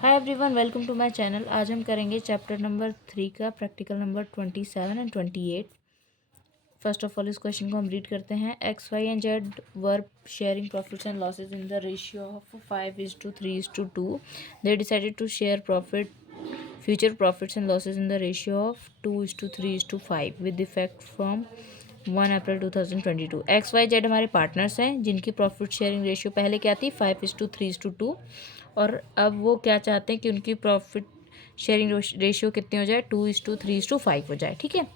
Hi everyone, welcome to my channel. आज हम करेंगे चैप्टर नंबर 3 का practical number 27 and 28। First of all इस क्वेश्चन को हम रीड करते हैं। X Y and Z were sharing profits and losses in the ratio of 5:3:2। They decided to share profit future profits and losses in the ratio of 2:3:5 with effect from 1 April 2022। X Y Z हमारे partners हैं जिनकी profit sharing ratio पहले क्या थी 5:3:2, और अब वो क्या चाहते हैं कि उनकी प्रॉफिट शेयरिंग रेशियो कितनी हो जाए 2:3:5 हो जाए। ठीक है,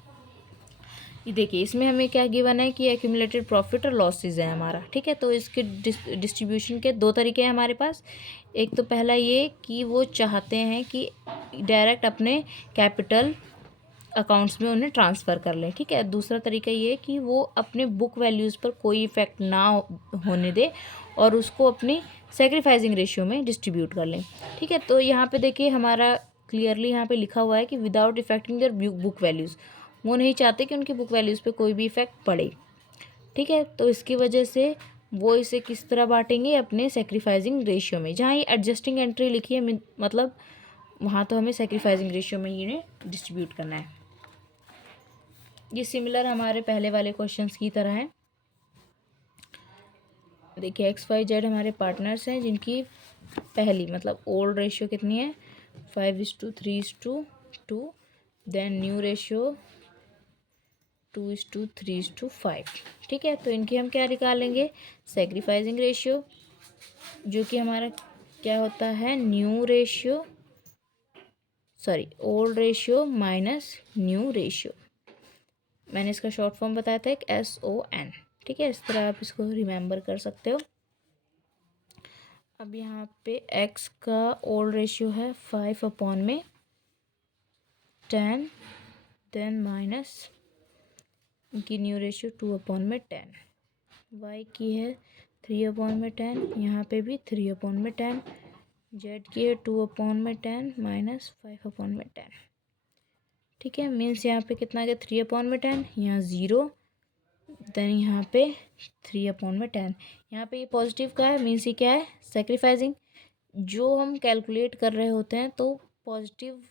ये देखिए इसमें हमें क्या गिवन है कि एक्यूमुलेटेड प्रॉफिट और लॉसेज है हमारा। ठीक है, तो इसके डिस्ट्रीब्यूशन के दो तरीके हैं हमारे पास। एक तो पहला ये कि वो चाहते हैं कि डायरेक्ट अपने कैपिटल अकाउंट्स में उन्हें ट्रांसफ़र कर लें। ठीक है, दूसरा तरीका ये कि वो अपने बुक वैल्यूज़ पर कोई इफ़ेक्ट ना होने दे और उसको अपनी सेक्रीफाइसिंग रेशियो में डिस्ट्रीब्यूट कर लें। ठीक है, तो यहाँ पे देखिए हमारा क्लियरली यहाँ पे लिखा हुआ है कि without effecting their book values. वो नहीं चाहते कि उनकी बुक वैल्यूज़ पे कोई भी इफ़ेक्ट पड़े। ठीक है, तो इसकी वजह से वो इसे किस तरह बांटेंगे अपने सेक्रीफाइसिंग रेशियो में। जहाँ ये एडजस्टिंग एंट्री लिखी है मतलब वहाँ तो हमें सेक्रीफाइसिंग रेशियो में इन्हें डिस्ट्रीब्यूट करना है। ये सिमिलर हमारे पहले वाले क्वेश्चंस की तरह है। देखिए एक्स वाई जेड हमारे पार्टनर्स हैं जिनकी पहली मतलब ओल्ड रेशियो कितनी है 5:3:2। Then new ratio 2:3:5। ठीक है, तो इनकी हम क्या निकालेंगे सेक्रीफाइसिंग रेशियो, जो कि हमारा क्या होता है old ratio minus new ratio. मैंने इसका शॉर्ट फॉर्म बताया था एक SON। ठीक है, इस तरह आप इसको रिमेंबर कर सकते हो। अब यहाँ पे x का ओल्ड रेशियो है 5/10, देन माइनस की न्यू रेशियो 2/10। y की है 3/10, यहाँ पे भी 3/10। z की है 2/10 माइनस 5/10। ठीक है, मीन्स यहाँ पे कितना गया 3/10, यहाँ 0, देन यहाँ पे 3/10। यहाँ पे ये पॉजिटिव का है, मीन्स ये क्या है सेक्रीफाइसिंग। जो हम कैलकुलेट कर रहे होते हैं तो पॉजिटिव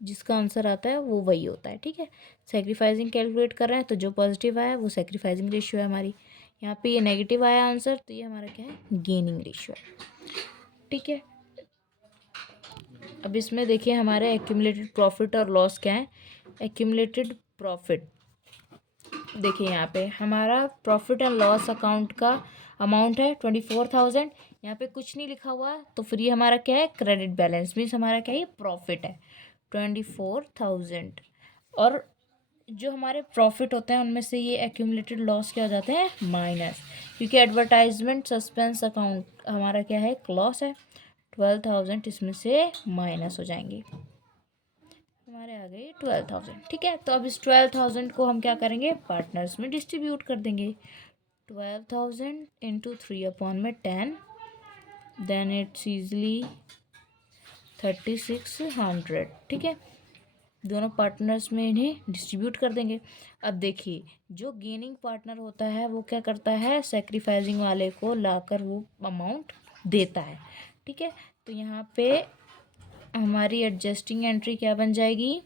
जिसका आंसर आता है वो वही होता है। ठीक है, सेक्रीफाइसिंग कैलकुलेट कर रहे हैं तो जो पॉजिटिव आया वो सेक्रीफाइसिंग रेशियो है हमारी। यहाँ पे ये नेगेटिव आया आंसर तो ये हमारा क्या है गेनिंग रेशियो है। ठीक है, अब इसमें देखिए हमारे एक्यूमुलेटेड प्रॉफिट और लॉस क्या है। एक्यूमुलेटेड प्रॉफिट देखिए यहाँ पे हमारा प्रॉफिट एंड लॉस अकाउंट का अमाउंट है 24,000। यहाँ पे कुछ नहीं लिखा हुआ तो फिर ये हमारा क्या है क्रेडिट बैलेंस, मीन्स हमारा क्या है प्रॉफिट है 24,000। और जो हमारे प्रॉफिट होते हैं उनमें से ये एक्यूमुलेटेड लॉस क्या हो जाते हैं माइनस, क्योंकि एडवर्टाइजमेंट सस्पेंस अकाउंट हमारा क्या है लॉस है 12,000, इसमें से माइनस हो जाएंगे हमारे आ गए 12,000। ठीक है, तो अब इस 12,000 को हम क्या करेंगे पार्टनर्स में डिस्ट्रीब्यूट कर देंगे। 12,000 इंटू 3/10, देन इट्स ईजली 3,600। ठीक है, दोनों पार्टनर्स में इन्हें डिस्ट्रीब्यूट कर देंगे। अब देखिए जो गेनिंग पार्टनर होता है वो क्या करता है सेक्रीफाइसिंग वाले को लाकर वो अमाउंट देता है। ठीक है, तो यहाँ पे हमारी एडजस्टिंग एंट्री क्या बन जाएगी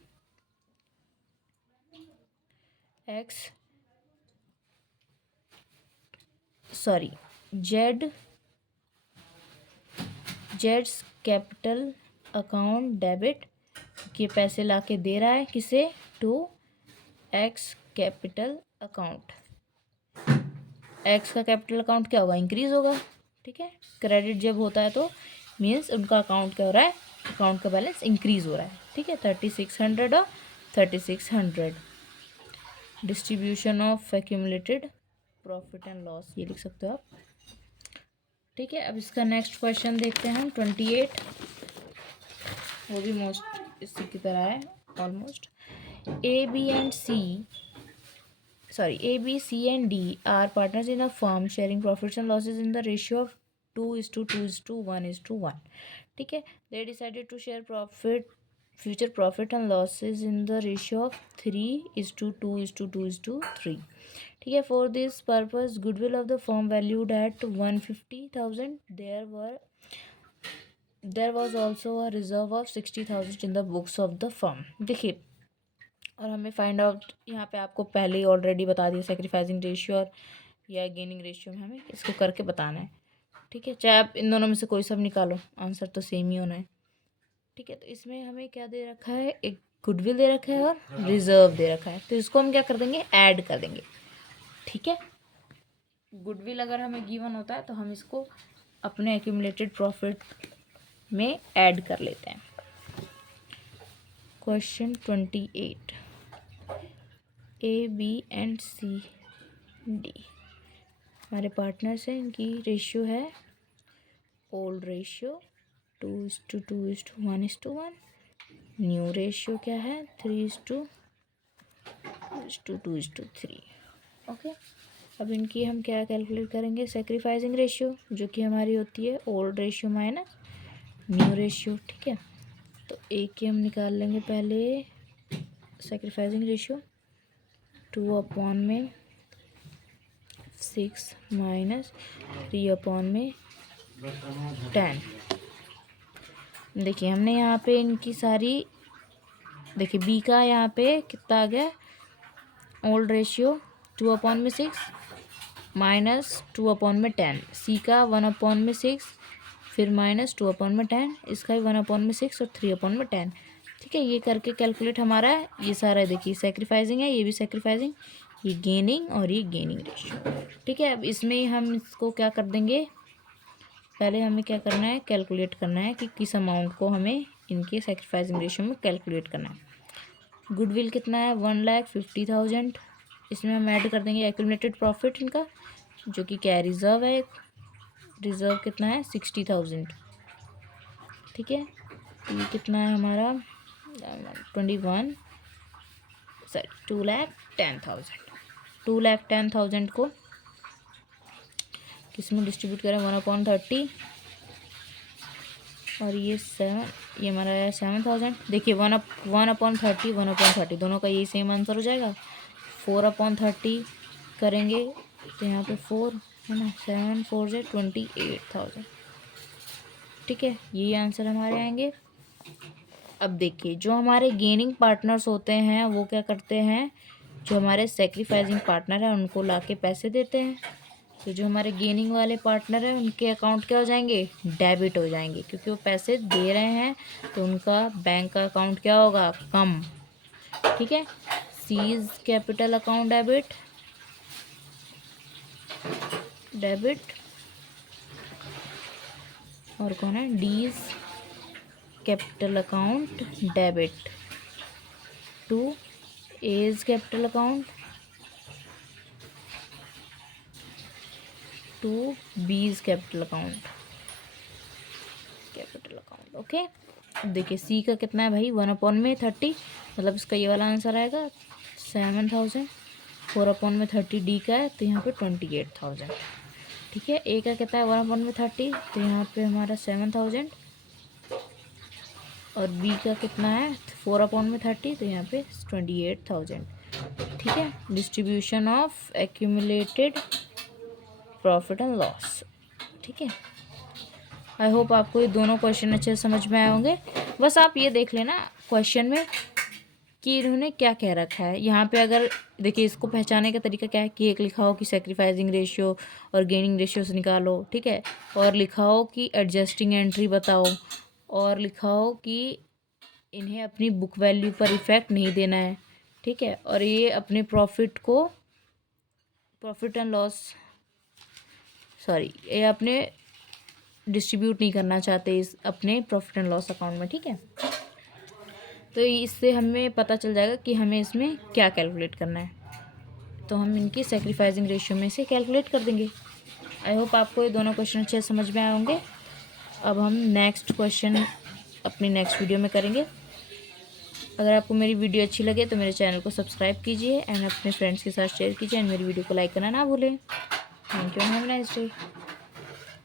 जेड्स कैपिटल अकाउंट डेबिट, के पैसे लाके दे रहा है किसे to X capital account. X का कैपिटल अकाउंट क्या होगा इंक्रीज होगा। ठीक है, क्रेडिट जब होता है तो मीन्स उनका अकाउंट क्या हो रहा है अकाउंट का बैलेंस इंक्रीज हो रहा है। ठीक है, 3,600 और 3,600 distribution of accumulated profit and loss ये लिख सकते हो आप। ठीक है, अब इसका नेक्स्ट क्वेश्चन देखते हैं हम 28। वो भी मोस्ट इसी की तरह है almost. A, B, C and D are partners in a firm sharing profits and losses in the ratio of 2:1:1। ठीक है, they decided to share future profit and losses in the ratio of 3:2:2:3। ठीक है, for this purpose goodwill of the firm valued at 150,000। there were there was also a reserve of 60,000 in the books of the firm. देखिए, और हमें find out यहाँ पे आपको पहले ही already बता दिया सेक्रीफाइसिंग रेशियो और या गेनिंग रेशियो में हमें इसको करके बताना है। ठीक है, चाहे आप इन दोनों में से कोई सब निकालो, आंसर तो सेम ही होना है। ठीक है, तो इसमें हमें क्या दे रखा है, एक गुडविल दे रखा है और रिजर्व दे रखा है, तो इसको हम क्या कर देंगे, ऐड कर देंगे। ठीक है, गुडविल अगर हमें गिवन होता है तो हम इसको अपने एक्यूमुलेटेड प्रॉफिट में ऐड कर लेते हैं। Question 28, A B and C D हमारे पार्टनर्स हैं, इनकी रेशियो है ओल्ड रेशियो 2:2:1:1। न्यू रेशियो क्या है 3:2:2:3। ओके, अब इनकी हम क्या कैलकुलेट करेंगे, सेक्रीफाइसिंग रेशियो, जो कि हमारी होती है old ratio minus new ratio. ठीक है, तो ए की हम निकाल लेंगे पहले सेक्रीफाइसिंग रेशियो 2/6 माइनस 3/10। देखिए हमने यहाँ पे इनकी सारी, देखिए बी का यहाँ पे कितना आ गया, ओल्ड रेशियो 2/6 माइनस 2/10। सी का 1/6 फिर माइनस 2/10, इसका भी 1/6 और 3/10। ठीक है, ये करके कैलकुलेट हमारा ये सारा, देखिए सेक्रीफाइसिंग है, ये भी सेक्रीफाइसिंग, ये गेनिंग और ये गेनिंग रेशियो। ठीक है, अब इसमें हम इसको क्या कर देंगे, पहले हमें क्या करना है, कैलकुलेट करना है कि किस अमाउंट को हमें इनके सेक्रीफाइसिंग रेशियो में कैलकुलेट करना है। गुडविल कितना है 1,50,000, इसमें हम ऐड कर देंगे एक्यूमुलेटेड प्रॉफिट इनका, जो कि क्या रिजर्व है, रिजर्व कितना है 60,000। ठीक है, ये कितना है हमारा 2,10,000। 2,10,000 को किस में डिस्ट्रीब्यूट करें, 1/30 और ये हमारा है 7,000। देखिए 1/30 1/30 दोनों का यही सेम आंसर हो जाएगा। 4/30 करेंगे तो यहाँ पे 4 है ना, 7 4 से 28,000। ठीक है, ये आंसर हमारे आएंगे। अब देखिए जो हमारे गेनिंग पार्टनर्स होते हैं वो क्या करते हैं, जो हमारे सेक्रीफाइसिंग पार्टनर है उनको लाके पैसे देते हैं, तो जो हमारे गेनिंग वाले पार्टनर हैं उनके अकाउंट क्या हो जाएंगे, डेबिट हो जाएंगे, क्योंकि वो पैसे दे रहे हैं तो उनका बैंक का अकाउंट क्या होगा, कम। ठीक है, सीज कैपिटल अकाउंट डेबिट और कौन है, D's capital account debit to A's capital account to B's capital account okay. अब देखिए सी का कितना है भाई 1/30, मतलब इसका ये वाला आंसर आएगा 7,000। 4/30 डी का है तो यहाँ पे 28,000। ठीक है, ए का कितना है 1/30, तो यहाँ पे हमारा 7,000 और बी का कितना है 4/30, तो यहाँ पे 28,000। ठीक है, distribution of accumulated profit and loss. ठीक है, आई होप आपको ये दोनों क्वेश्चन अच्छे से समझ में आए होंगे। बस आप ये देख लेना क्वेश्चन में कि इन्होंने क्या कह रखा है। यहाँ पे अगर देखिए इसको पहचाने का तरीका क्या है कि एक लिखा हो कि सेक्रीफाइसिंग रेशियो और गेनिंग रेशियो से निकालो, ठीक है, और लिखा हो कि एडजस्टिंग एंट्री बताओ, और लिखा हो कि इन्हें अपनी बुक वैल्यू पर इफ़ेक्ट नहीं देना है। ठीक है, और ये अपने प्रॉफिट एंड लॉस ये अपने डिस्ट्रीब्यूट नहीं करना चाहते इस अपने प्रॉफिट एंड लॉस अकाउंट में। ठीक है, तो इससे हमें पता चल जाएगा कि हमें इसमें क्या कैलकुलेट करना है, तो हम इनकी सेक्रीफाइसिंग रेशियो में से कैलकुलेट कर देंगे। आई होप आपको ये दोनों क्वेश्चन अच्छे से समझ में आए होंगे। अब हम नेक्स्ट क्वेश्चन अपनी नेक्स्ट वीडियो में करेंगे। अगर आपको मेरी वीडियो अच्छी लगे तो मेरे चैनल को सब्सक्राइब कीजिए एंड अपने फ्रेंड्स के साथ शेयर कीजिए एंड मेरी वीडियो को लाइक करना ना भूलें। Thank you, have a nice day.